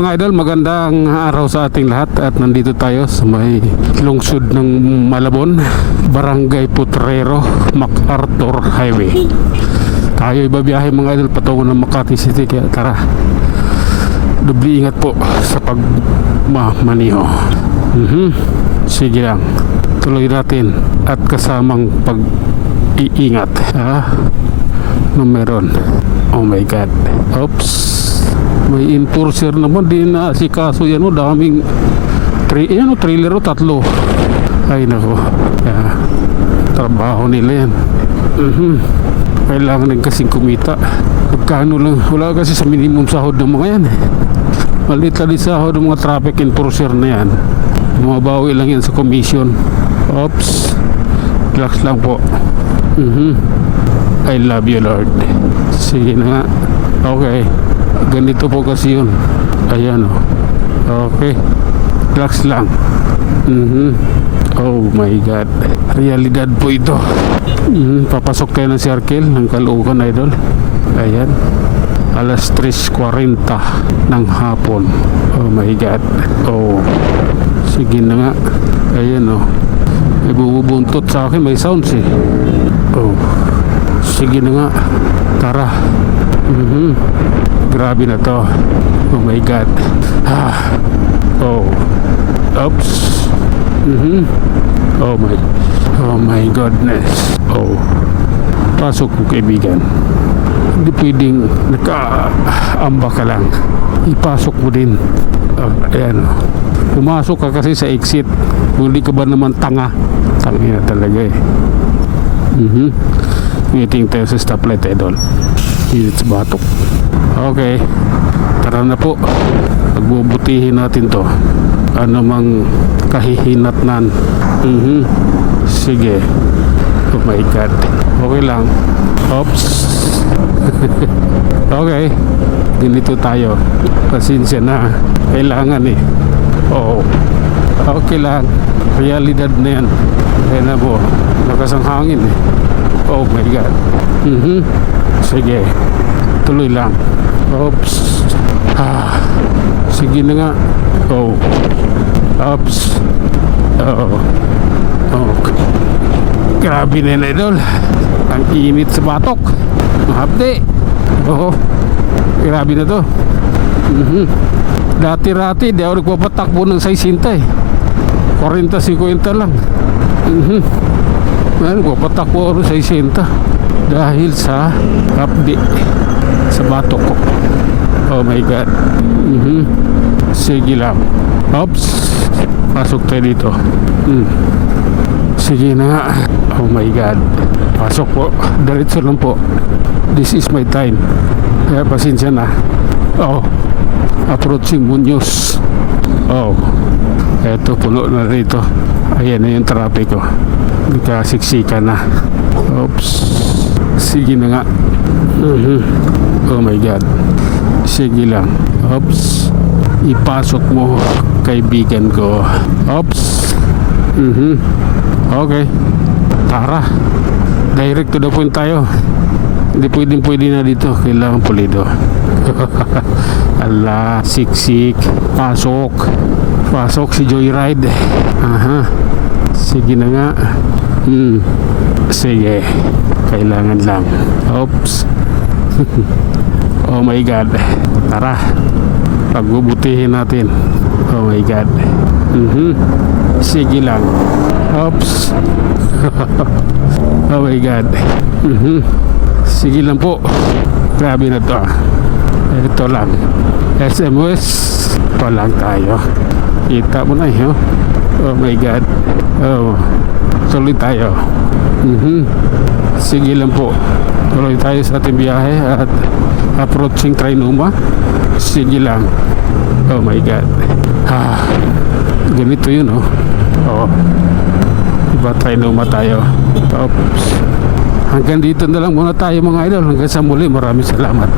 mga idol, magandang araw sa ating lahat. At nandito tayo sa may lungsod ng Malabon, Barangay Potrero, MacArthur Highway. Tayo ibabiyahe mga idol patungo ng Makati City. Kaya tara, dubli ingat po sa pagmamaniho. Sige lang, tuloy natin at kasamang pag-iingat. Meron, oh my god, oops, may enforcer naman din na si kaso yan, daming trailer o tatlo. Ay nako, trabaho nila yan. Kailangan din kasing kumita. Pagkano lang, wala kasi sa minimum sahod ng mga yan. Malit-lalit sahod ng mga traffic enforcer na yan. Mabawi lang yan sa commission. Oops, relax lang po. I love you Lord. Sige na nga. Okay, ganito po kasi yun. Ayan o. Okay, relax lang. Oh my god, realidad po ito. Papasok tayo ng circle ng Caloocan idol. Ayan, alas 3:40 ng hapon. Oh my god. Oh, sige na nga. Ayan o, may bubuntot sa akin, may sounds eh. Oh, sige na nga, tara. Grabe na to. Oh my god. Oh, oops. Oh my godness. Oh, pasok mo kaibigan. Hindi pwedeng nakaamba ka lang, ipasok mo din. Ayan, pumasok ka kasi sa exit. Hindi ka ba naman tanga na talaga eh. Waiting tayo sa stoplight idol. Init sa batok. Okay, tara na po, pagbubutihin natin to. Ano mang kahihinatnan. Sige. Oh my god, okay lang. Oops. Okay, ganito tayo. Pasensya na, kailangan eh. Oh, okay lang, realidad na yan. Kaya na po, lakas ang hangin eh. Oh my god. Sige, tuloy lang. Oops. Sige na nga. Oh, oops. Oh, okay. Grabe na yun idol, ang init sa batok. Mahapde. Oh, grabe na to. Dati-rati di ako nagpapatakbo ng 60 eh, 40-50 lang. Nagpapatakbo ako ng 60 dahil sa hapde sa batok ko. Oh my god. Sige lang. Oops, pasok tayo dito. Sige na nga. Oh my god, pasok po, diretso lang po. This is my time, kaya pasensya na. Oh, approaching Muñoz. Oh, eto puno na rito. Ayan na yung traffic ko, nagkasiksika na. Oops, sige na nga. Oh my god, sige lang. Oops, ipasok mo kaibigan ko. Oops. Okay, tara, direct to the point tayo. Hindi pwede na dito, kailangan pulido. Ala, siksik. Pasok si Joyride. Sige na nga. Sige, kailangan lang. Oops. Oh my god, tara, pagbubutihin natin. Oh my god. Sige lang. Oops. Oh my god. Sige lang po. Grabe na to. Ito lang, SMS pa lang tayo. Kita mo na yun. Oh my god. Oh, tuloy tayo. Sige lang po, tuloy tayo sa ating biyahe at approaching Trinoma. Sige lang. Oh my god. Ganito yun oh. Oh, iba, Trinoma tayo. Oops. Hanggang dito na lang muna tayo mga idol. Hanggang sa muli, maraming salamat.